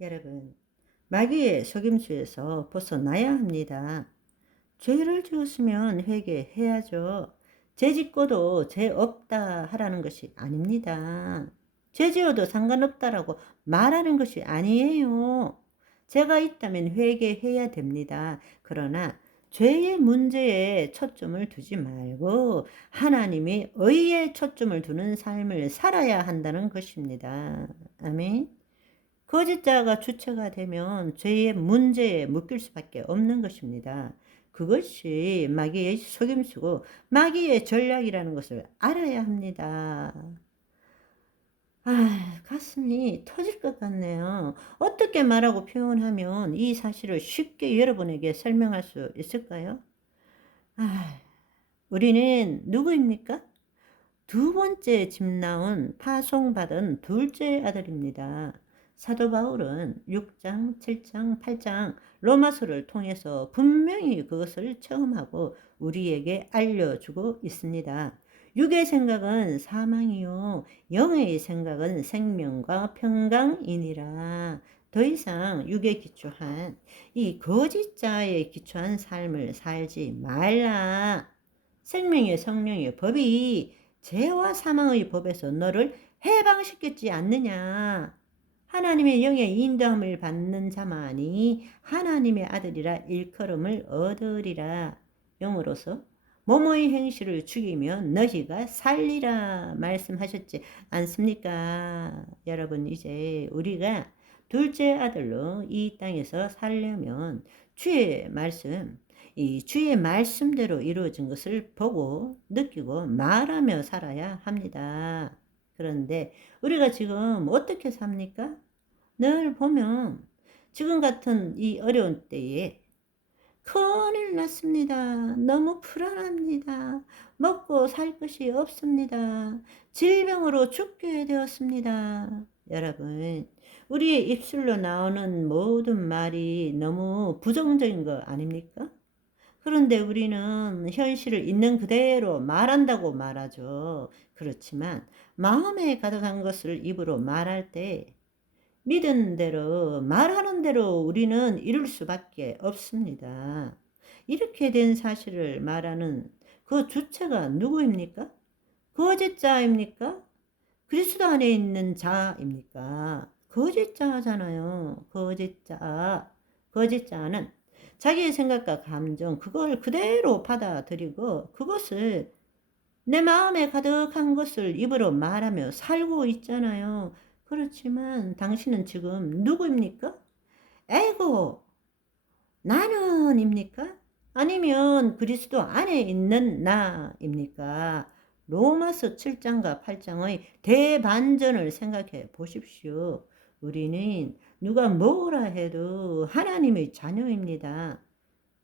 여러분, 마귀의 속임수에서 벗어나야 합니다. 죄를 지었으면 회개해야죠. 죄 짓고도 죄 없다 하라는 것이 아닙니다. 죄 지어도 상관없다라고 말하는 것이 아니에요. 죄가 있다면 회개해야 됩니다. 그러나 죄의 문제에 초점을 두지 말고 하나님의 의에 초점을 두는 삶을 살아야 한다는 것입니다. 아멘. 거짓자가 주체가 되면 죄의 문제에 묶일 수밖에 없는 것입니다. 그것이 마귀의 속임수고 마귀의 전략이라는 것을 알아야 합니다. 가슴이 터질 것 같네요. 어떻게 말하고 표현하면 이 사실을 쉽게 여러분에게 설명할 수 있을까요? 우리는 누구입니까? 두 번째 집 나온 파송받은 둘째 아들입니다. 사도 바울은 6장, 7장, 8장 로마서를 통해서 분명히 그것을 체험하고 우리에게 알려주고 있습니다. 육의 생각은 사망이요 영의 생각은 생명과 평강이니라. 더 이상 육에 기초한 이 거짓자에 기초한 삶을 살지 말라. 생명의 성령의 법이 죄와 사망의 법에서 너를 해방시켰지 않느냐. 하나님의 영의 인도함을 받는 자만이 하나님의 아들이라 일컬음을 얻으리라. 영으로서 몸의 행실을 죽이면 너희가 살리라 말씀하셨지 않습니까? 여러분, 이제 우리가 둘째 아들로 이 땅에서 살려면 주의 말씀, 이 주의 말씀대로 이루어진 것을 보고 느끼고 말하며 살아야 합니다. 그런데 우리가 지금 어떻게 삽니까? 늘 보면 지금 같은 이 어려운 때에 큰일 났습니다. 너무 불안합니다. 먹고 살 것이 없습니다. 질병으로 죽게 되었습니다. 여러분, 우리의 입술로 나오는 모든 말이 너무 부정적인 거 아닙니까? 그런데 우리는 현실을 있는 그대로 말한다고 말하죠. 그렇지만 마음에 가득한 것을 입으로 말할 때 믿은 대로 말하는 대로 우리는 이룰 수밖에 없습니다. 이렇게 된 사실을 말하는 그 주체가 누구입니까? 거짓자입니까? 그리스도 안에 있는 자입니까? 거짓자잖아요. 거짓자. 거짓자는 자기의 생각과 감정, 그걸 그대로 받아들이고 그것을 내 마음에 가득한 것을 입으로 말하며 살고 있잖아요. 그렇지만 당신은 지금 누구입니까? 에고, 나는입니까? 아니면 그리스도 안에 있는 나입니까? 로마서 7장과 8장의 대반전을 생각해 보십시오. 우리는 누가 뭐라 해도 하나님의 자녀입니다.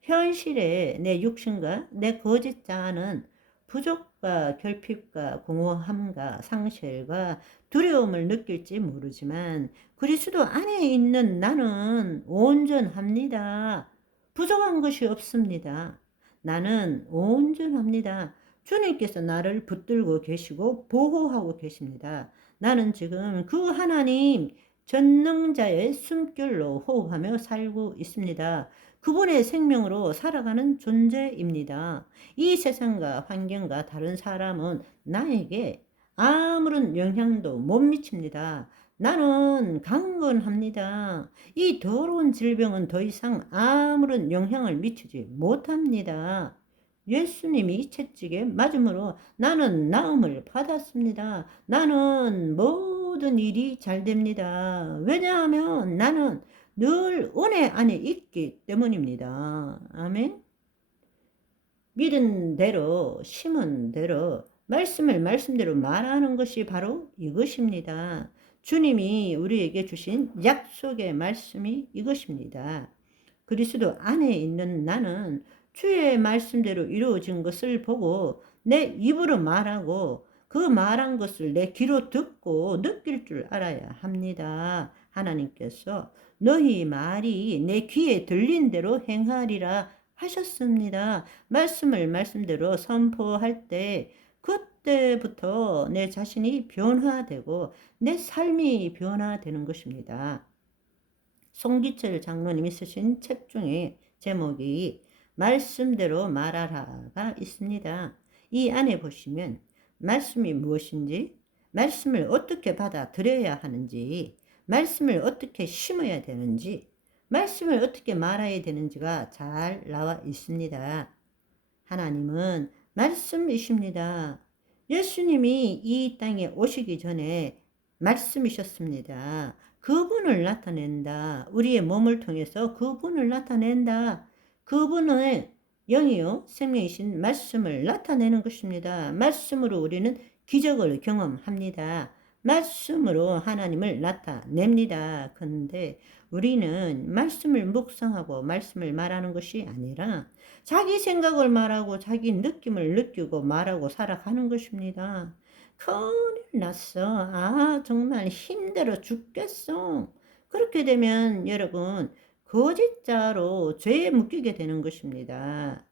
현실에 내 육신과 내 거짓 자아는 부족과 결핍과 공허함과 상실과 두려움을 느낄지 모르지만 그리스도 안에 있는 나는 온전합니다. 부족한 것이 없습니다. 나는 온전합니다. 주님께서 나를 붙들고 계시고 보호하고 계십니다. 나는 지금 그 하나님 전능자의 숨결로 호흡하며 살고 있습니다. 그분의 생명으로 살아가는 존재입니다. 이 세상과 환경과 다른 사람은 나에게 아무런 영향도 못 미칩니다. 나는 강건합니다. 이 더러운 질병은 더 이상 아무런 영향을 미치지 못합니다. 예수님이 채찍에 맞음으로 나는 나음을 받았습니다. 나는 모든 일이 잘 됩니다. 왜냐하면 나는 늘 은혜 안에 있기 때문입니다. 아멘. 믿은 대로 심은 대로 말씀을 말씀대로 말하는 것이 바로 이것입니다. 주님이 우리에게 주신 약속의 말씀이 이것입니다. 그리스도 안에 있는 나는 주의 말씀대로 이루어진 것을 보고 내 입으로 말하고 그 말한 것을 내 귀로 듣고 느낄 줄 알아야 합니다. 하나님께서 너희 말이 내 귀에 들린 대로 행하리라 하셨습니다. 말씀을 말씀대로 선포할 때 그때부터 내 자신이 변화되고 내 삶이 변화되는 것입니다. 송기철 장로님이 쓰신 책 중에 제목이 말씀대로 말하라가 있습니다. 이 안에 보시면 말씀이 무엇인지, 말씀을 어떻게 받아들여야 하는지, 말씀을 어떻게 심어야 되는지, 말씀을 어떻게 말해야 되는지가 잘 나와 있습니다. 하나님은 말씀이십니다. 예수님이 이 땅에 오시기 전에 말씀이셨습니다. 그분을 나타낸다. 우리의 몸을 통해서 그분을 나타낸다. 그분의 영이요 생명이신 말씀을 나타내는 것입니다. 말씀으로 우리는 기적을 경험합니다. 말씀으로 하나님을 나타냅니다. 그런데 우리는 말씀을 묵상하고 말씀을 말하는 것이 아니라 자기 생각을 말하고 자기 느낌을 느끼고 말하고 살아가는 것입니다. 큰일 났어. 아, 정말 힘들어 죽겠어. 그렇게 되면 여러분 거짓자로 죄에 묶이게 되는 것입니다.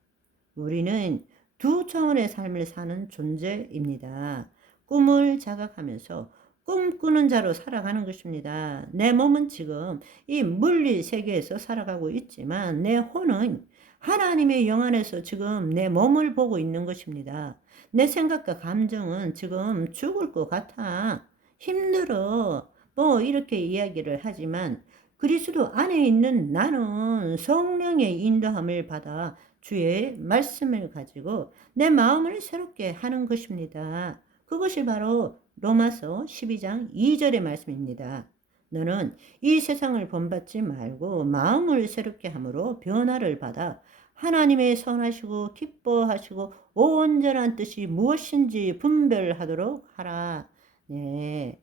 우리는 두 차원의 삶을 사는 존재입니다. 꿈을 자각하면서 꿈꾸는 자로 살아가는 것입니다. 내 몸은 지금 이 물리 세계에서 살아가고 있지만 내 혼은 하나님의 영 안에서 지금 내 몸을 보고 있는 것입니다. 내 생각과 감정은 지금 죽을 것 같아. 힘들어. 뭐 이렇게 이야기를 하지만 그리스도 안에 있는 나는 성령의 인도함을 받아 주의 말씀을 가지고 내 마음을 새롭게 하는 것입니다. 그것이 바로 로마서 12장 2절의 말씀입니다. 너는 이 세상을 본받지 말고 마음을 새롭게 함으로 변화를 받아 하나님의 선하시고 기뻐하시고 온전한 뜻이 무엇인지 분별하도록 하라. 네.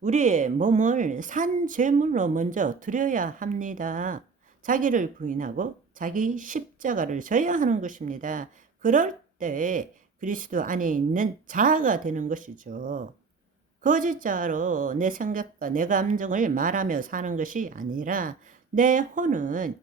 우리의 몸을 산 제물로 먼저 드려야 합니다. 자기를 부인하고 자기 십자가를 져야 하는 것입니다. 그럴 때 그리스도 안에 있는 자아가 되는 것이죠. 거짓자로 내 생각과 내 감정을 말하며 사는 것이 아니라 내 혼은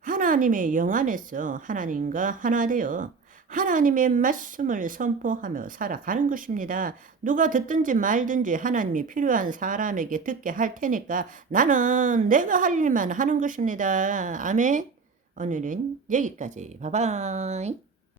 하나님의 영 안에서 하나님과 하나 되어 하나님의 말씀을 선포하며 살아가는 것입니다. 누가 듣든지 말든지 하나님이 필요한 사람에게 듣게 할 테니까 나는 내가 할 일만 하는 것입니다. 아멘. 오늘은 여기까지. 바이바이.